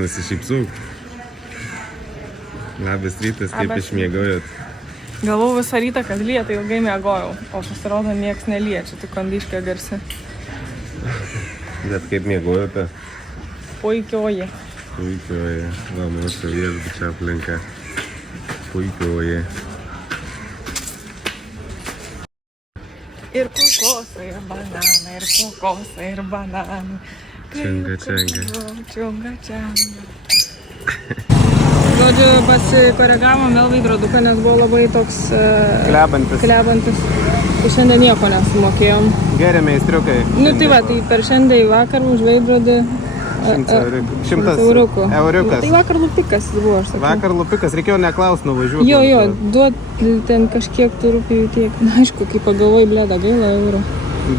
Nusišypsuk. Labas rytas, kaip išmiegojot? Galvau visą rytą, kad lyja, tai ilgai miegojau, o pasirodo nieks nelyja, čia tik kondiškė garsi. Bet kaip miegojote? Puikioji. Puikioji. Va, mūsų viešbučio aplinka. Puikioji. Ir kokosai, ir bananai, ir kokosai, ir bananai. Čenga, čenga. Čenga, čenga. Žodžiu, pasikoregavom vėl veidroduką, nes buvo labai toks klebantis. Tai šiandien nieko nesumokėjom. Geri meistriukai. Nu tai va, tai per šiandien vakar už veidrodį 100 eurukų. Euriukas. Tai vakar lupikas buvo, aš sakiau. Vakar lupikas, reikėjo neklaust nuvažiuoti. Jo, duot ten kažkiek tų rūpijų tiek. Na, aišku, kai pagalvoj, blėda, gaila eurų.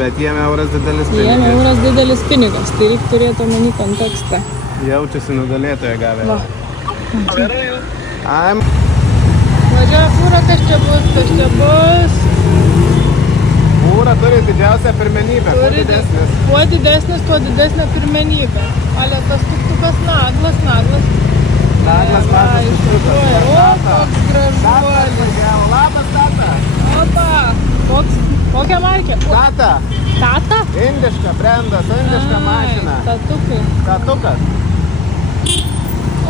Bet jiem euras didelis pinigas. Jiem euras didelis pinigas, tai reikia turėti omeny kontekstą. Jaučiasi nugalėtoje gavę. Va. Važiuoja fūra, kas čia bus. Fūra turi didžiausią pirmenybę, kuo didesnis. Kuo didesnis, tuo didesnė pirmenybė. Ale tas tuktukas naglas. Naglas, tuktukas. O, koks gražuolis. Labas, tata. Opa, kokia markė? Tata. Tata? Indiška brendas, indiška mašina. Tatukas.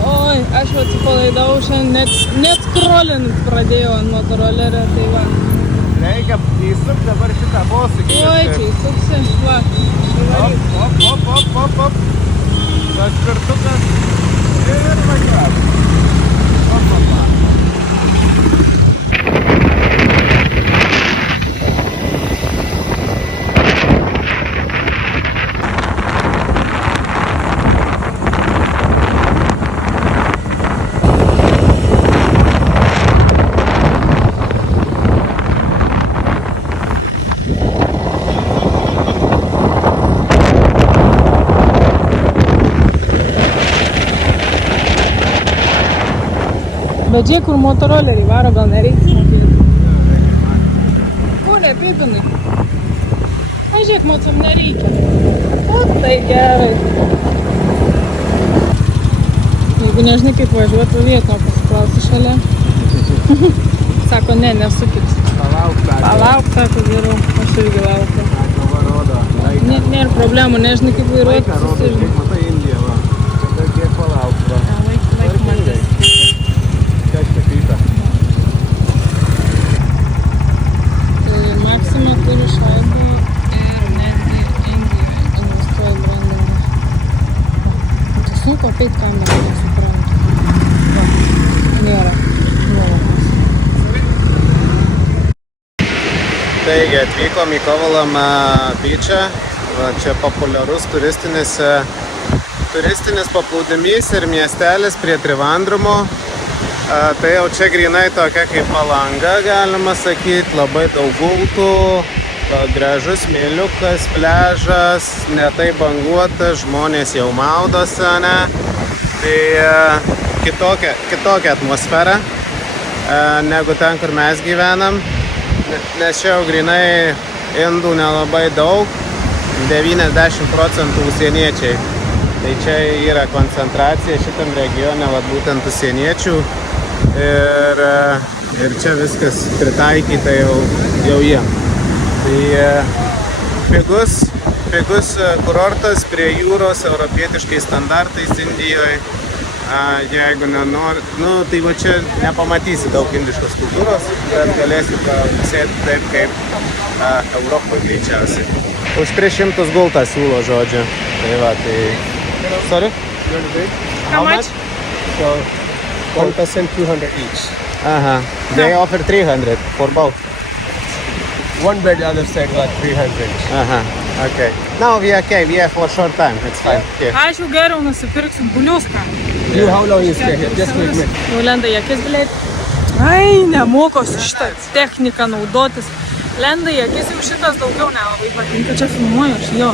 Oi, aš atsipalaidavau šiandien, net scrollint pradėjau ant motorolerio, tai va. Reikia įsuk dabar šitą posūkį. Oi, čia įsuksi, va. Op. Paspirtukas ir važiuok. Op. Bet žiūrėk, kur motoroleriai varo, gal nereiks mokėti. Kūrė, pėdinai. Ai, žiūrėk, mocam nereikia. O, tai gerai. Jeigu nežinai, kaip važiuoti, vieto pasiklausi šalia. Sako, ne, nesukits. Palauk, sako, geriau. Aš irgi laukiu. Nėra problemų, nežinai, kaip vairuoti. Kaip matai Indiją, va. Čia kiek palauk, va. Laik matys. Tai Maxima turi šaibų ir netgi Indijoje investuoja brandingą. Tai sunku apeit kamerą, nesuprantu. Nėra nuomonės. Taigi, atvykom į Kovalam beachą. Čia populiarus turistinis paplūdimys ir miestelis prie Trivandrumo. Tai jau čia grinai tokia kaip Palanga, galima sakyti, labai daug gultų, gražus smėliukas, pležas, netai banguotas, žmonės jau maudosi, ne? Tai kitokia atmosfera negu ten, kur mes gyvenam, nes čia jau grinai indų nelabai daug, 90% užsieniečiai. Tai čia yra koncentracija šitam regione, būtent užsieniečių. Ir čia viskas pritaikyta jau jiem. Tai pigus kurortas prie jūros, europietiškais standartais Indijoje. Jeigu nenori, tai va čia nepamatysi daug indiškos kultūros, bet galėsi pasėti taip kaip Europoje greičiausiai. Už 300 gultą siūlo, žodžiu. Tai va, tai... Sorry? How much? So, 1% 200 each. They offer 300 for both. One bed the other side got 300. Okay. No, we are for short time. It's fine. Here. Aš jau geriau nusipirksiu buliuską. You how long you stay here? Just wait a minute. Jau lenda į akis, blėt. Ai, nemokosi šitą techniką naudotis. Lenda į akis, jau šitas daugiau nelabai patinka. Čia filmuoju aš, jo.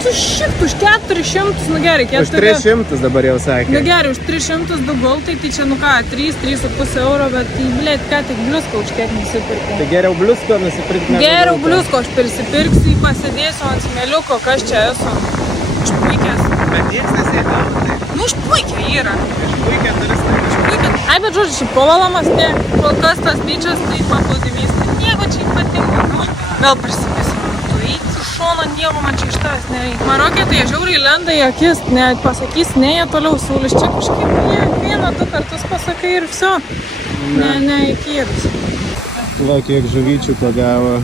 Tu šit, už 400, nu gerai, Už 300 dabar jau sakė. Nu gerai, už 300 du gultai, tai čia, nu ką, 3,5 euro, bet tai, blėt, ką tik bliusko už kiek nusipirkau. Tai geriau bliusko nusipirkti negu Geriau gultą. bliusko, aš prisipirksiu, pasidėsiu ant smėliuko, kas čia esu. Aš puikės. Bet nieks nesėdė. Nu, aš puikia yra. Iš puikia turistai. Ai, bet žodžiu, šiaip povalamas, ne, kol kas tas bičias, tai paplūdimys, tai nieko čia ypatingo, nu, vėl prisipisiu. Tu eik su šono, nieko man čia iš tavęs nereikia. Marokė tai žiauriai lenda į akis, net pasakys, ne, jie toliau siūlys, čia kažkaip jie vieną, du kartus pasakai ir viso. Ne, įkyrus. Va, kiek žuvyčių pagavo.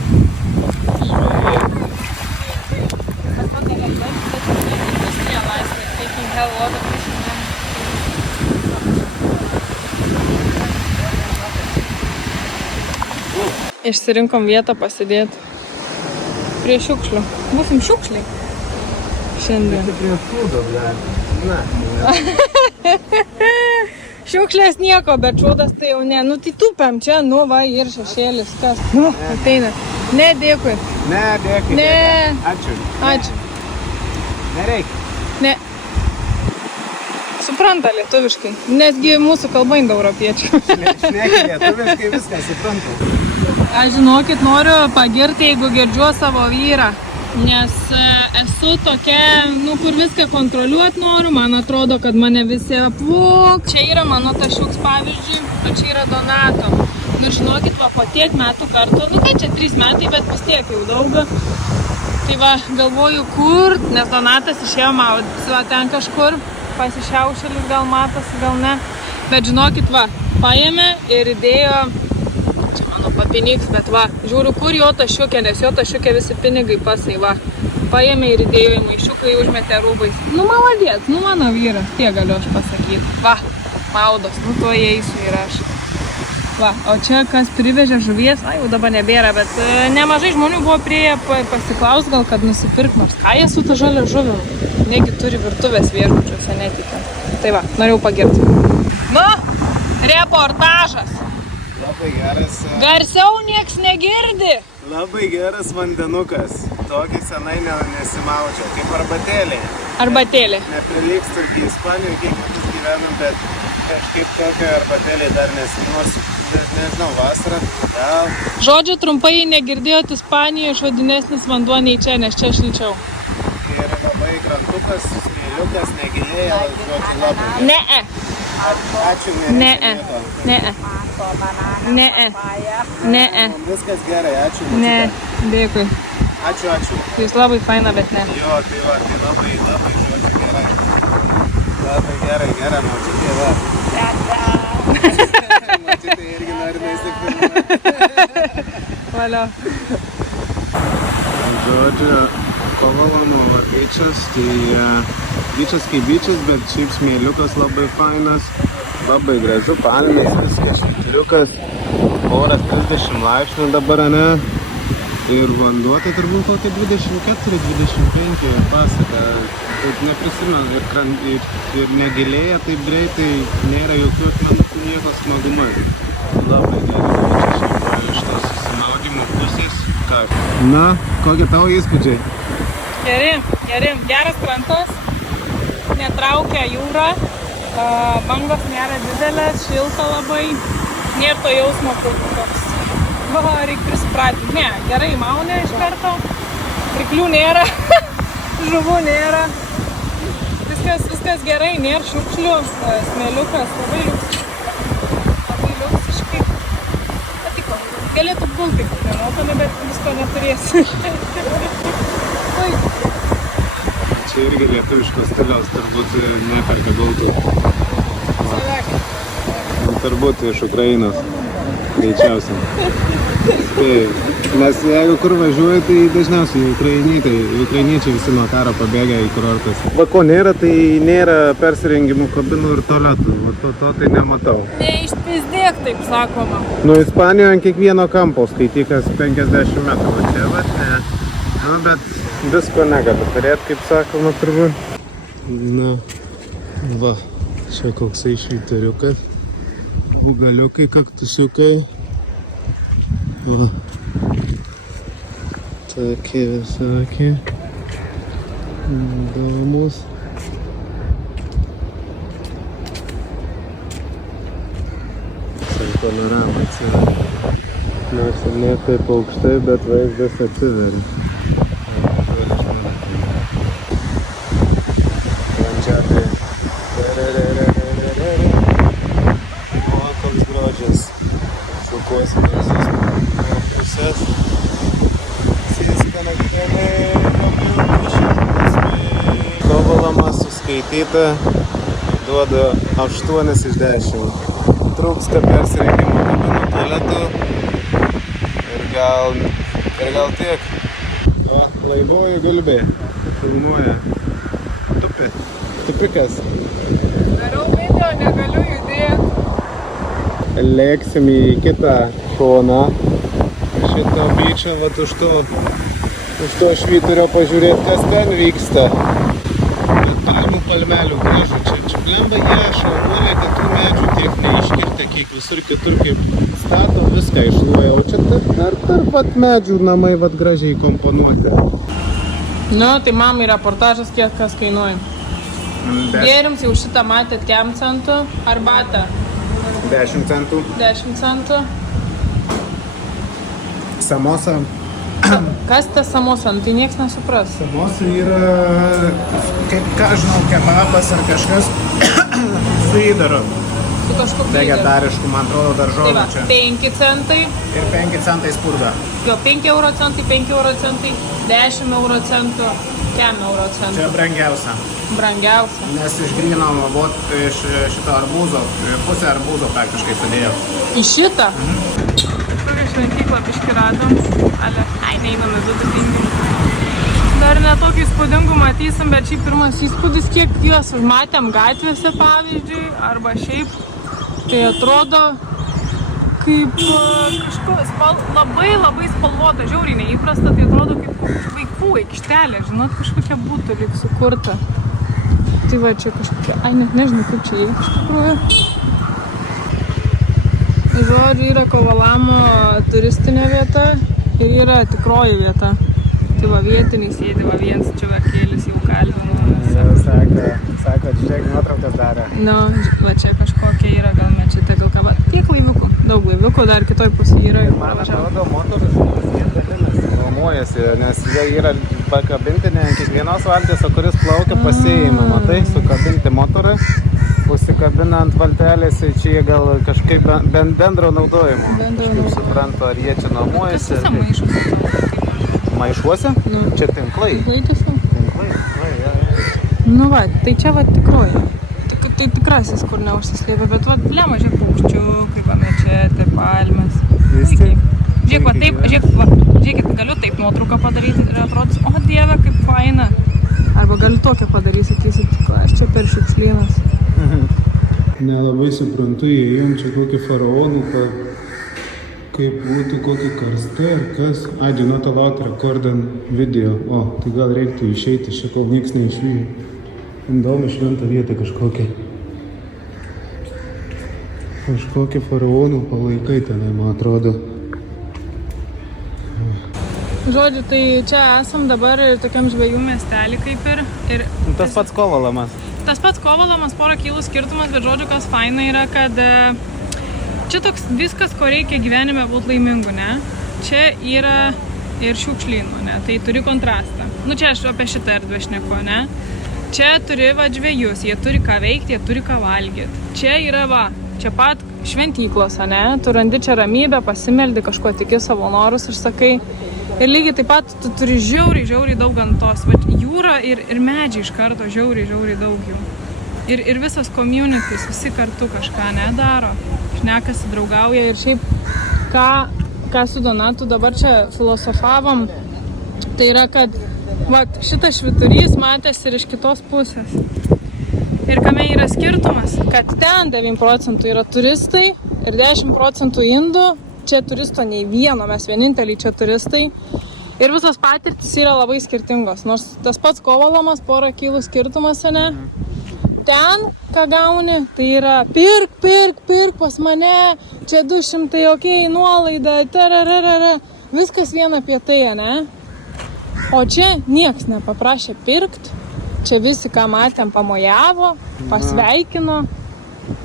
Išsirinkom vietą pasidėti prie šiukšlių. Būsim šiukšliai šiandien. Prie fūdo, ble. Na. Šiukšlės nieko, bet šūdas tai jau ne. Nu tai tupėm čia, nu va ir šešėlis. Kas? Nu, ateina. Ne, dėkui. Ne, dėkui. Ne. Ačiū. Ačiū. Nereikia. Ne. Supranta lietuviškai, nesgi mūsų kalba indoeuropiečių. Šneki lietuviškai, viską suprantu. Aš žinokit, noriu pagirti, jeigu girdžiu savo vyrą, nes esu tokia, nu, kur viską kontroliuot noriu, man atrodo, kad mane visi apvok. Čia yra mano tašiuks pavyzdžiui, o čia yra Donato. Nu, žinokit, va, po tiek metų kartu, nu, tai čia 3 metai, bet vis tiek jau daug. Tai va, galvoju, kur, nes Donatas išėjo maudytis, va, ten kažkur, pasišiaušėlis, gal matosi, gal ne. Bet žinokit, va, paėmė ir įdėjo, čia mano papiniks, bet va, žiūriu, kur jo tašiukė, nes jo tašiukė visi pinigai pasai, va. Paėmė ir įdėjo į maišiuką, užmetė rūbais. Nu, maladėt, nu, mano vyras, tiek galiu aš pasakyti. Va, maudos, nu, to įeisiu ir aš. Va, o čia kas privežė žuvies, ai, jau dabar nebėra, bet nemažai žmonių buvo prie pasiklaus, gal kad nusipirk, nors ką jie su ta žalia žuvim. Negi turi virtuvės viešbučiuose, netikiu. Tai va, norėjau pagirti. Nu, reportažas. Labai geras. Garsiau nieks negirdi. Labai geras vandenukas. Tokį senai nesimaudžiau, kaip arbatėlė. Arbatėlė. Neprilygsta iki Ispanijoje, kiek metus gyvenam, bet kažkaip tokia arbatėlė dar nesinosiu. Nežinau, vasarą, gal. Žodžiu, trumpai negirdėjot Ispanijoje švadinesnis vanduo nei čia, nes čia šilčiau. Ir labai krantukas, smėliukas, negilėja, labai. Ne-e. Ačiū, Ne-e. Ne-e. Ne-e. Ne-e. Viskas gerai, ačiū. Ne, dėkui. Ačiū. Jūs labai faina, bet ne. Jo, tai va, tai labai, žodžiu, gerai. Labai gerai, močiutė, va. Močiutė irgi nori nusifiksuoti. Valio. Žodžiu, Kovalamo bičas, tai bičas kaip bičas, bet šiaip smėliukas labai fainas, labai gražu, palmės, viskas šiltriukas, oras 30 laipsnių dabar, ne? Ir vanduo tai turbūt kokie 24-25 pasaka, taip neprisimenu, ir negilėja taip greitai, nėra jokių akmenukų, nieko smagumai. Labai gerai, čia šiaip iš tos susimaudimo pusės. Na, kokie tavo įspūdžiai? Geri. Geras krantas, netraukia jūra, bangos nėra didelės, šilta labai, nėra to jausmo, kur toks. Va, reikia prisipratinti. Ne, gerai maunė iš karto, ryklių nėra, žuvų nėra. Viskas gerai, nėra šiukšlių, smėliukas, labai liuksiškai. Patiko. Galėtų gulti kokią nuopelę, bet visko neturėsi. Čia irgi lietuviškos stiliaus, turbūt neperka gultų. Turbūt iš Ukrainos, greičiausiai. Nes jeigu kur važiuoja, tai dažniausiai ukrainiečiai visi nuo karo pabėgia į kurortus. Va ko nėra, tai nėra persirengimų kabinų ir tualetų, to tai nematau. Neišpizdėk, taip sakoma. Nu, Ispanijoje ant kiekvieno kampo skaitykas 50 metrų, o čia vat ne. Nu, bet visko negali turėti, kaip sakoma, turbūt. Na, va, čia koksai švyturiukas, ugaliukai, kaktusiukai. Va. Tokie visokie. Įdomus. Panorama atsiveria. Nors ir ne taip aukštai, bet vaizdas atsiveria. Landžiatai. O, koks grožis. Šukuosi visus pusės. Siskanaktenai, Tobulamą suskaityta, duodu 8 iš 10. Trūksta persirengimo kabinų tualetų ir gal tiek. O, laivoji gulbė, filmuoja. Tupikas. Darau video, negaliu judėti. Lėksim į kitą šoną. Šito byčio, vat už to švyturio pažiūrėti, kas ten vyksta. Bet palmelių gražu, čia blemba jie šaunuoliai, kad tų medžių tiek neiškirtę, kiek visur kitur kaip stato, viską išluoja, o čia tarp vat medžių namai vat gražiai komponuoti. Nu, tai mamai reportažas kiek kas kainuoja. Gėrims jau šitą matėt kem centų, arbatą 10 centų. 10 centų. Samosa. Kas tas samosa? Nu, tai nieks nesupras. Samosa yra, kaip ką žinau, kebabas ar kažkas su įdaru. Su kažkokiu Vegetarišku, man atrodo, Tai daržovių va, čia. 5 centai. Ir 5 centai spurda. Jo, 5 euro centai, 5 euro centai, 10 euro centų, kem euro centų. Čia brangiausia. Brangiausia. Nes išgrynom vot iš šito arbūzo, pusę arbūzo praktiškai sudėjau. Į šitą? Tokią šventyklą biškį radom. Ai, neinam į vidutinį. Dar netokį įspūdingų matysim, bet šiaip pirmas įspūdis, kiek juos matėm gatvėse, pavyzdžiui, arba šiaip, tai atrodo kaip labai spalvota, žiauriai neįprasta, tai atrodo kaip vaikų aikštelė, žinot, kažkokia būtų lyg sukurta. Tai va, čia kažkokia, net nežinau, kaip čia jau iš tikrųjų. Žodžiu, yra Kovalamo turistinė vieta ir yra tikroji vieta. Tai va, vietiniai sėdi, va, viens čivakėlis jau kalbino. Sako, žiūrėk, nuotraukas darė. Nu, va, čia kažkokia yra, gal mečetė, gal ką, va, tiek laiviukų, daug laiviukų, dar kitoj pusėje yra. Man atrodo, motorus nuomojasi, nes jie yra pakabinti ne ant kiekvienos valties, o kuris plaukia pasiima, matai, sukabinti motorą, užsikabina ant valtelės, čia jie gal kažkaip bendro naudojimo. Kažkaip suprantu, ar jie čia nuomojasi. Kas visą maišus? Maišuose? Čia tinklai. Tinklai, ja. Nu va, tai čia va tikroji. Tai tikrasis, kur neužsislėpia, bet va, blema, žiūrėk paukščiukai, va, mečetė, palmės. Žiūrėk, va, taip, žiūrėkit, galiu taip nuotrauką padaryti ir atrodys, o dieve, kaip faina. Arba galiu tokią padaryti, sakysit, aš čia per šiukšlynas. Nelabai suprantu, jie jiem čia kokį faraonų, kaip būtų kokį karstą ar kas. Dino talauti rekordant video. O, tai gal reiktų išeiti, čia kol nieks neišvyja. Įdomi šventą vietą kažkokia. Kažkokie faraonų palaikai tenai, man atrodo. Žodžiu, tai čia esam dabar tokiam žvejų miestelį kaip ir Tas pats Kovalamas. Tas pats Kovalamas, porą kilų skirtumas, bet žodžiu, kas faina yra, kad čia toks viskas, ko reikia gyvenime būti laimingu, ne? Čia yra ir šiukšlynų, ne? Tai turi kontrastą. Nu čia aš apie šitą erdvę šneku, ne? Čia turi va žvejus, jie turi ką veikti, jie turi ką valgyti. Čia yra va, čia pat šventyklos, ne? Tu randi čia ramybę, pasimeldi, kažko tiki savo norus ir sakai. Ir lygiai taip pat tu turi žiauriai daug gamtos. Va, jūra ir medžiai iš karto žiauriai daug jų. Ir visas communities, visi kartu kažką nedaro. Šnekasi, draugauja ir šiaip ką su Donatu dabar čia filosofavom, tai yra, kad va, šitas švyturys matėsi ir iš kitos pusės. Ir kame yra skirtumas, kad ten 9% yra turistai ir 10% indų, čia turisto nei vieno, mes vieninteliai čia turistai. Ir visos patirtis yra labai skirtingos, nors tas pats Kovalamas, porą kilų skirtumas, ne? Ten, ką gauni, tai yra pirk pas mane, čia 200, okei, nuolaida, tarararara, viskas vien apie tai, ne? O čia nieks nepaprašė pirkt. Čia visi, ką matėm, pamojavo, pasveikino.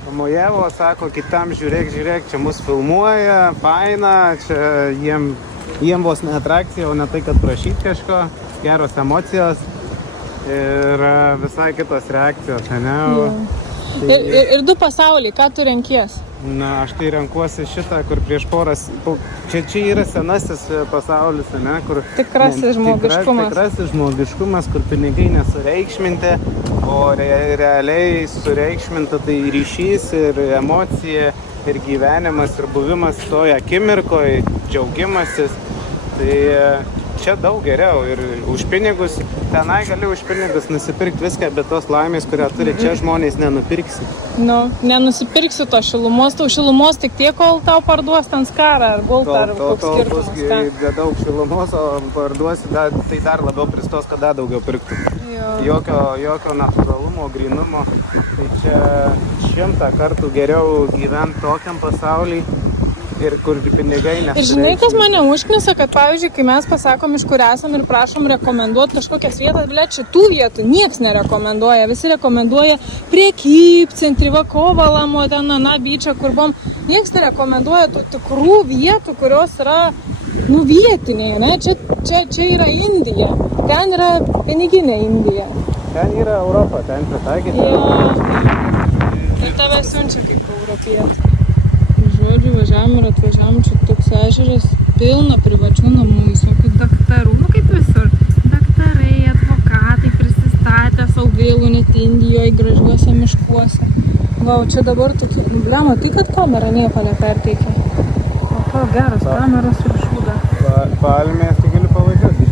Pamojavo, sako, kitam žiūrėk, čia mus filmuoja, faina, čia jiem vos ne atrakcija, o ne tai, kad prašyt kažko, geros emocijos ir visai kitos reakcijos, ne? Ir du pasauliai, ką tu renkies? Na, aš tai renkuosi šitą, kur prieš poras... Čia yra senasis pasaulis, ne? Kur Tikrasis žmogiškumas. Tikrasis žmogiškumas, kur pinigai nesureikšminti, o realiai sureikšminta tai ryšys ir emocija, ir gyvenimas, ir buvimas toje akimirkoje, džiaugimasis. Tai čia daug geriau ir už pinigus, tenai gali už pinigus nusipirkti viską, bet tos laimės, kurią turi čia žmonės, nenupirksi. Nu, nenusipirksi to šilumos, tau šilumos tik tiek, kol tau parduos ten skarą ar gultą ar koks skirtumas. Bus daug šilumos, o parduosi, tai dar labiau pristos, kad dar daugiau pirktų. Jokio natūralumo, grynumo. Tai čia 100 kartų geriau gyventi tokiam pasauliui. Ir kur pinigai nesureikšminti. Ir žinai, kas mane užknisa, kad pavyzdžiui, kai mes pasakom, iš kur esam ir prašom rekomenduoti kažkokias vietas, blėt, šitų vietų nieks nerekomenduoja. Visi rekomenduoja Prekybcentrį, Vakovalamo, ten Ana Byčą, kur buvom. Nieks nerekomenduoja tų tikrų vietų, kurios yra, vietiniai, ne? Čia yra Indija. Ten yra piniginė Indija. Ten yra Europa, ten pritaikyta. Ir tave siunčia kaip europietį. Žodžiu, važiavam ir atvažiavam, čia toks ežeras, pilna privačių namų, visokių daktarų, kaip visur. Daktarai, advokatai prisistatė savo vėlų net Indijoje, gražiuose miškuose. Va, čia dabar tokie, blema, tai kad kamera nieko neperteikia. O, geras kameras ir šūda. Palmės, tai galiu pavažiuoti.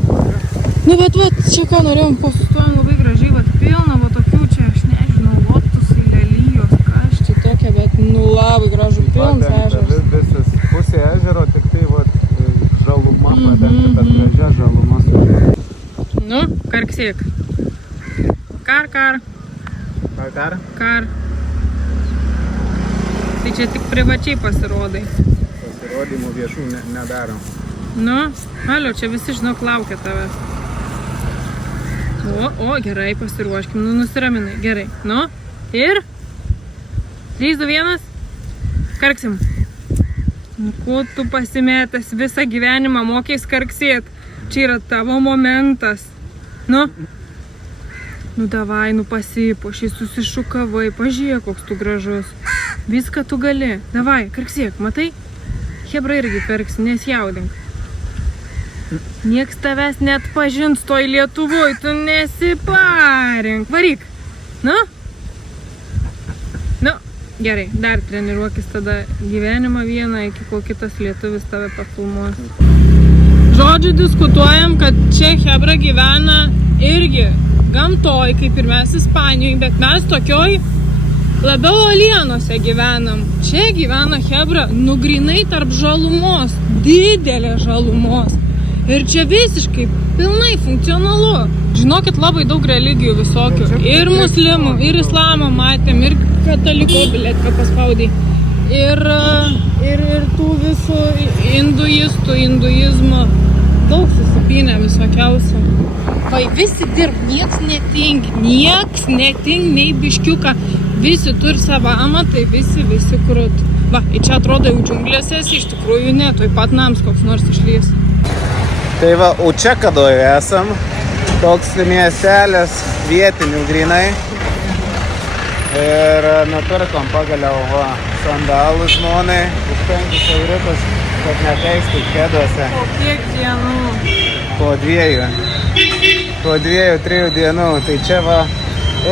Nu, bet čia ką norėjom, pasustojom labai gražiai, pilna, tokių čia, aš nežinau, lotusai, lelijos, kas čia tokia, bet labai gražu, pilnas ežeras. Visas pusė ežero, tik tai žaluma, padengta, bet gražia žaluma. Nu, karksėk. Kar. Tai čia tik privačiai pasirodai. Pasirodymų viešų nedarom. Nu, alio, čia visi, žinok, laukia tavęs. O, gerai, pasiruoškim, nusiraminai, gerai. Nu, ir? 3, 2, 1. Karksim. Nu, ko tu pasimetęs visą gyvenimą mokės karksėt? Čia yra tavo momentas. Nu, davai, pasipuošiai, susišukavai, pažiūrėk, koks tu gražus. Viską tu gali. Davai, karksėk, matai? Hebra irgi karksi, nesjaudink. Nieks tavęs net pažins toj Lietuvoj, tu nesiparink. Varyk. Nu? Gerai, dar treniruokis tada gyvenimą vieną, iki kol kitas lietuvis tave pafilmuos. Žodžiu, diskutuojam, kad čia hebra gyvena irgi gamtoj, kaip ir mes Ispanijoj, bet mes tokioj labiau uolienose gyvenam. Čia gyvena hebra, grynai tarp žalumos, didelė žalumos. Ir čia visiškai pilnai funkcionalu. Žinokit, labai daug religijų visokių. Ir muslimų, ir islamo matėm, ir kataliko, ką paspaudai. Ir tų visų hinduizmo. Daug susipynę visokiausių. Vai visi dirb, nieks neting, nei biškiuką. Visi turi savo amatą, visi krut. Va, čia atrodo jau džiunglėse, iš tikrųjų ne, toj pat nams koks nors išlys. Tai va, Učekadoje esam, toks miestelis vietinių grynai. Ir nupirkom pagaliau sandalų žmonai už 5 euriukus, kad nekeistų kėduose. Po kiek dienų? Po 2-3 dienų. Tai čia va,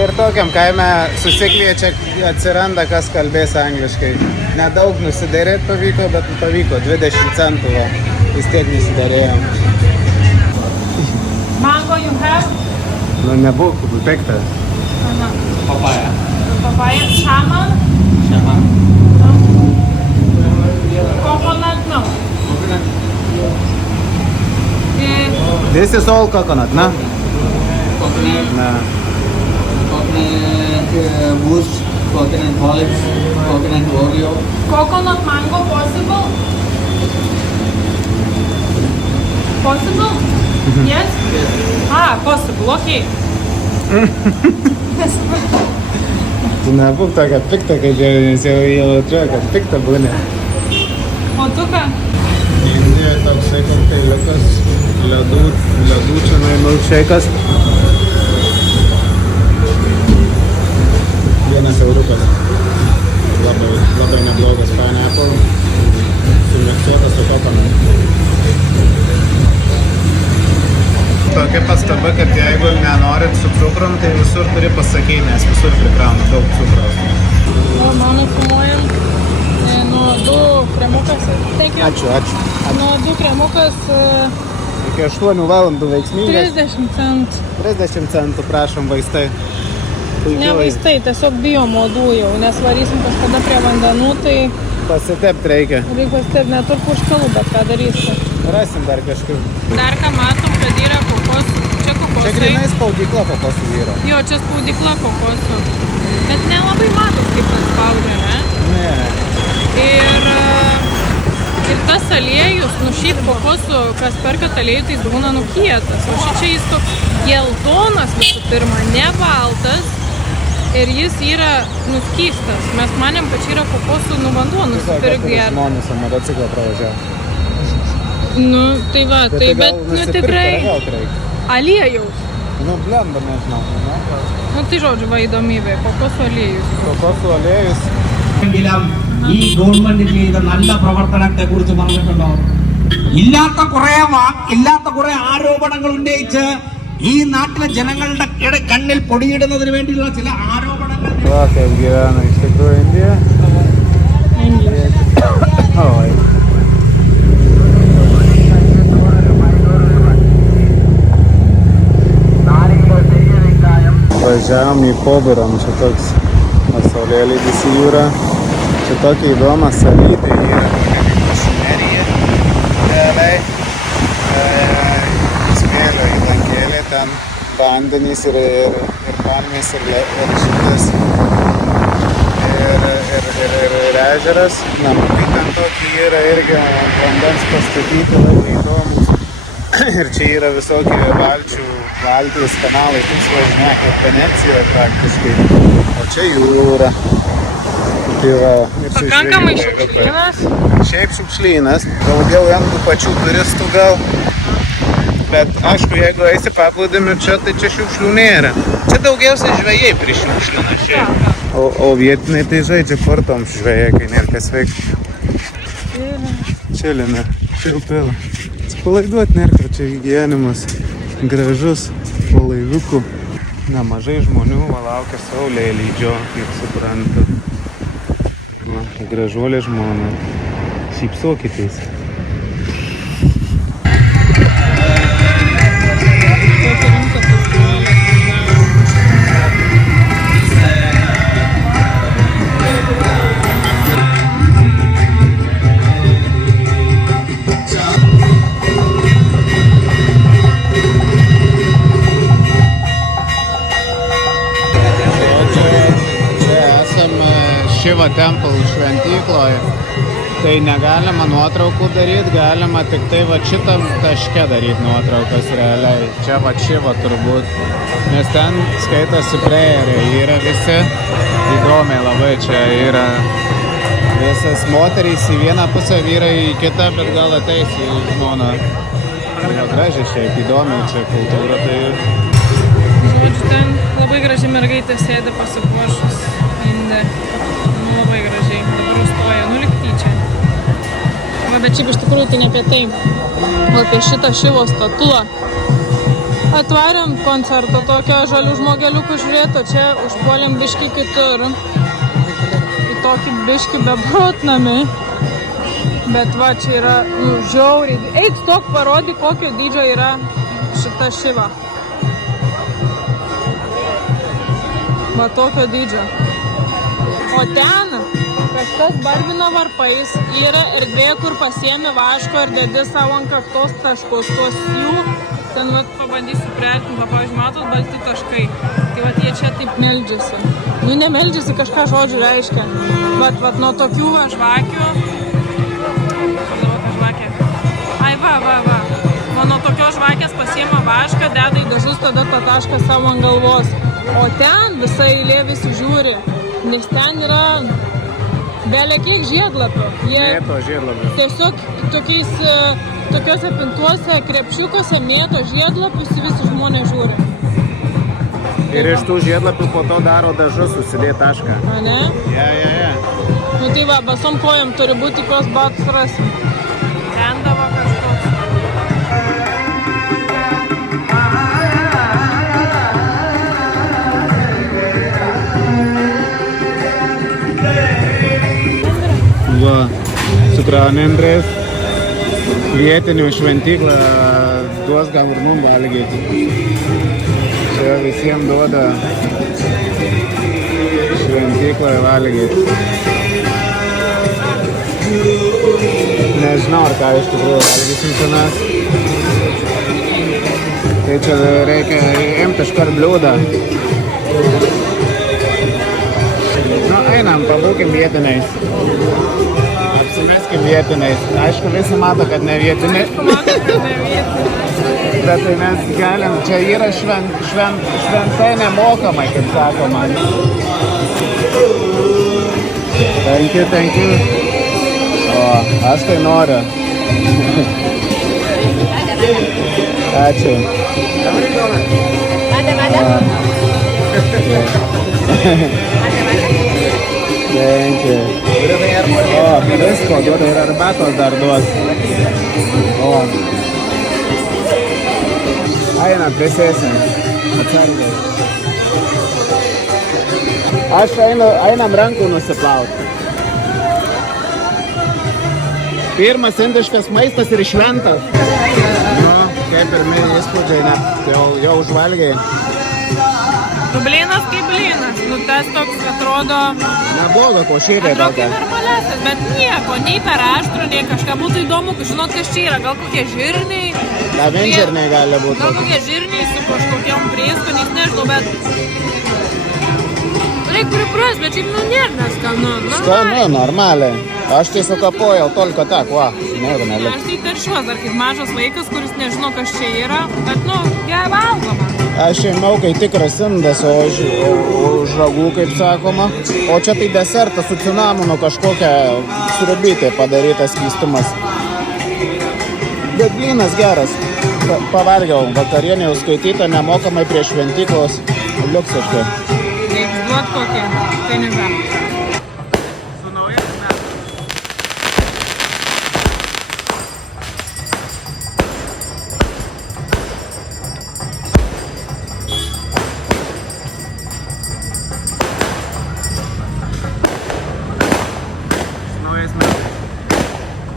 ir tokiam kaime susikviečia, atsiranda, kas kalbės angliškai. Nedaug nusiderėt pavyko, bet pavyko, 20 centų va. Vis tiek nesiderėjom. Mango you have? Nu, nebuvo, pikta. Papaya. Papaya, shaman? Shaman. Coconut, no. This is all coconut, na? Coconut. Na. Coconut mousse, coconut olives, coconut Oreo. Coconut mango possible? Possible? Yes? Ah, possible, okay. Tu nebūk tokia pikta, kad nes jau atrodo, kad pikta būna. O tu ką? Indijoje toksai kokteiliukas, ledų čionai milkšeikas. 1 eurukas. Labai neblogas pineapple. Sumiksuotas su kokomis. Tokia pastaba, kad jeigu nenorit su cukrum, tai visur turi pasakyti, nes visur prikrauna daug cukraus. O mano filmuojam nuo 2 kremukas. Ačiū. Nuo 2 kremukas Iki 8 valandų veiksmingas. 30 centų. 30 centų, prašom, vaistai. Ne vaistai, tiesiog bijom uodų jau, nes varysim kažkada prie vandenų, tai Pasitept reikia. reikia pasitėti netur puškalų, bet ką darysi. Rasim dar kažkur. Dar ką matom, kad yra kokos, čia Čia kokosai. grinai spaudykla kokosų yra. Jo, čia spaudykla kokosų. Bet nelabai matos, kaip ten spaudė, ne? Ne. Ir tas aliejus, nu šiaip kokosų, kas perka aliejų, tai jis būna nukietas. O čia jis toks geltonas visų pirma, ne baltas. Ir jis yra nuskystas. Mes manėm, kad čia yra kokosų vanduo nusipirkti. Žmonės ant motociklą pravažiavo. Nu, tai va, tai bet, nu tikrai reikia. aliejaus. Nu, blemba, nežinau. Nu, tai žodžiu, va įdomybė, kokosų aliejus. Kokosų aliejus. എങ്കിലും ഈ ഗവൺമെന്റ് ചെയ്ത നല്ല പ്രവർത്തനത്തെ കുറിച്ച് പറഞ്ഞിട്ടുണ്ടോ? ഇല്ലാത്ത കുറെ ആരോപണങ്ങൾ ഉന്നയിച്ച് ഈ നാട്ടിലെ ജനങ്ങളുടെ കണ്ണിൽ പൊടിയിടുന്നതിന് വേണ്ടിയുള്ള ചില ആരോപണങ്ങൾ Va, kaip gyvena iš tikrųjų Indija. Oi. Važiavom į Poburam, čia toks saulėlydis į jūrą. Čia tokia įdoma savytė yra, tokia kaip mašinerija. Realiai smėlio įlankėlė, ten vandenys ir palmės ir šitas ir ežeras. Namukai ten tokie yra irgi ant vandens pastatyti, labai įdomus. Ir čia yra visokie valtys kanalai, taip važinėja kaip Venecijoje praktiškai. O čia jūra. Tai va, ir čia Pakankamai žvejyba. šiukšlynas. Šiaip šiukšlynas, daugiau tų pačių turistų gal. Bet aišku, jeigu eisi paplūdimiu čia, tai čia šiukšlių nėra. Čia daugiausiai žvejai prišiukšlina šiaip. O vietiniai tai žaidžia kortom žvejai, kai nėra kas veikti. Čilina, šilpila. Atsipalaiduot nėra, kad čia gyvenimas gražus, po laiviukų. Nemažai žmonių laukia saulėlydžio, kaip suprantu. Na, gražuolė žmona. Šypsokitės. Šiva Temple šventykloje, tai negalima nuotraukų daryti, galima tik tai va šitam taške daryti nuotraukas realiai. Čia va Šiva turbūt, nes ten skaitosi prejeriai, yra visi įdomiai labai, čia yra visas moterys į vieną pusę, vyrai į kitą, bet gal ateis į žmoną. Tai va gražiai šiaip įdomiai čia kultūra, tai... Žodžiu, ten labai graži mergaitė sėdi pasipuošus Inde. Labai gražiai, dabar užstoja, lyg tyčia. Va, bet šiaip iš tikrųjų tai ne apie tai, o apie šitą Šivos statulą. Atvarėm koncertą tokią žalių žmogeliukų žiūrėto, čia užpuolėm biškį kitur. Į tokį biškį beprotnamį. Bet va, čia yra žiauriai. Eik, stok, parodyk, kokio dydžio yra šita Šiva. Va, tokio dydžio. O ten kažkas barbina varpais, yra erdvė, kur pasiemi vaško ir dedi savo ant kaktos taškus, tuos jų, ten vat pabandysiu priartinti, pavyzdžiui, matot balti taškai, tai vat jie čia taip meldžiasi. Nu, nemeldžiasi, kažką žodžių reiškia, vat nuo tokių va žvakių, va žvakė, ai va, va nuo tokios žvakės pasiema vašką, deda į dažus, tada tą tašką savo ant galvos. O ten visa eilė visi žiūri, nes ten yra belė kiek žiedlapių. Jie Mėto žiedlapių. tiesiog tokiuose pintuose, krepšiukuose mėto žiedlapius ir visi žmonės žiūri. Ir iš tų žiedlapių po to daro dažus, susidėt tašką. A ne? Ja. Nu tai va, basom kojom turi būti kokios batus rasim. Rendavo kažkoks. Va, cukranendrės, vietinių šventyklą duos gal ir mum valgyti. Čia visiems duoda šventykloje valgyti. Nežinau, ar ką iš tikrųjų valgysim čionais. Tai čia reikia imti iškart bliūdą. Nu, einam, pabūkim vietiniais. Apsimeskim vietiniais. Aišku, visi mato, kad ne vietiniai. Bet tai mes galim, čia yra šventai nemokamai, kaip sakoma. Thank you. O, aš tai noriu. Ačiū. Thank you. O, visko duoda ir arbatos dar duos. O. Einam, prisėsim. Atsargiai. Aš einam rankų nusiplauti. Pirmas indiškas maistas ir šventas. Nu, kaip pirmieji įspūdžiai, net jau užvalgiai. Nu, blynas kaip blynas. Nu, tas toks atrodo... Nebloga košyrė Atrodo tokia. kaip normalesnis, bet nieko, nei per aštrų, nei kažką būtų įdomu, žinot, kas čia yra, gal kokie žirniai. Da, vien žirniai gali būti. Gal kokie žirniai su kažkokiam prieskoniais, nežinau, bet... Reikia priprast, bet šiaip, nu, nėra neskanu. Skanu, normaliai. Aš tai sukapojau tolko tak, va. Normaliai. Aš tai teršiuos dar kaip mažas vaikas, kuris nežino, kas čia yra, bet, nu, jie valgoma. Aš ėmiau, kai tikras indas, o už ragų, kaip sakoma. O čia tai desertas su cinamonu kažkokia sriubytė padarytas skystumas. Bet blynas geras. Pavalgiau, vakarienė jau skaityta nemokamai prie šventyklos. Liuksiškai. Reiks duot kokią, tai nebe.